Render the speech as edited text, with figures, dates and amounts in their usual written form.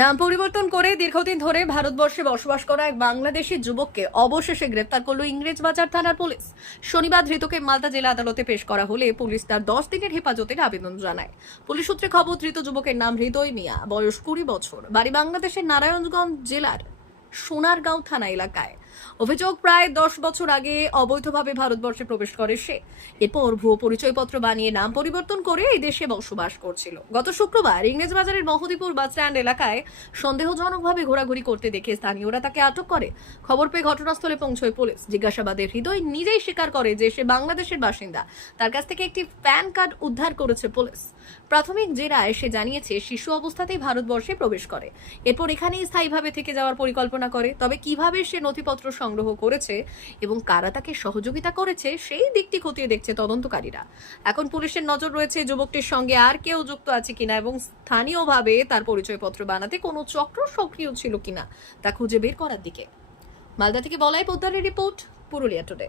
নাম পরিবর্তন করে দীর্ঘদিন ধরে ভারতবর্ষে বসবাস করা এক বাংলাদেশি যুবককে অবশেষে গ্রেফতার করল ইংরেজবাজার থানার পুলিশ। শনিবার ধৃতকে মালদা জেলা আদালতে পেশ করা হলে পুলিশ তার 10 দিনের হেফাজতের আবেদন জানায়। পুলিশ সূত্রে খবর, ধৃত যুবকের নাম হৃদয় মিয়া, বয়স 20 বছর, বাড়ি বাংলাদেশের নারায়ণগঞ্জ জেলার সোনারগাঁও থানা এলাকায়। অভিযোগ, প্রায় 10 বছর আগে অবৈধভাবে ভারতবর্ষে প্রবেশ করে সে। এরপর ভুয়ো পরিচয়পত্র বানিয়ে নাম পরিবর্তন করে এই দেশে বসবাস করছিল। গত শুক্রবার ইংরেজবাজারের মহদীপুর বাস স্ট্যান্ড এলাকায় সন্দেহজনকভাবে ঘোরাঘুরি করতে দেখে স্থানীয়রা তাকে আটক করে। খবর পেয়ে ঘটনাস্থলে পৌঁছয় পুলিশ। জিজ্ঞাসাবাদে হৃদয় নিজেই স্বীকার করে যে সে বাংলাদেশের বাসিন্দা। তার কাছ থেকে একটি প্যান কার্ড উদ্ধার করেছে পুলিশ। প্রাথমিক জেরায় সে জানিয়েছে শিশু অবস্থাতেই ভারতবর্ষে প্রবেশ করে, এরপর এখানেই স্থায়ীভাবে থেকে যাওয়ার পরিকল্পনা করে। তবে কিভাবে সে নথিপত্র সংগ্রহ করেছে এবং কারা তাকে সহযোগিতা করেছে সেই দিকটি খতিয়ে দেখছে তদন্তকারীরা। এখন পুলিশের নজর রয়েছে যুবকটির সঙ্গে আর কেউ যুক্ত আছে কিনা এবং স্থানীয়ভাবে তার পরিচয়পত্র বানাতে কোনো চক্র সক্রিয় ছিল কিনা তা খুঁজে বের করার দিকে। মালদা থেকে বলাই পোদ্দারের রিপোর্ট, পুরুলিয়া টুডে।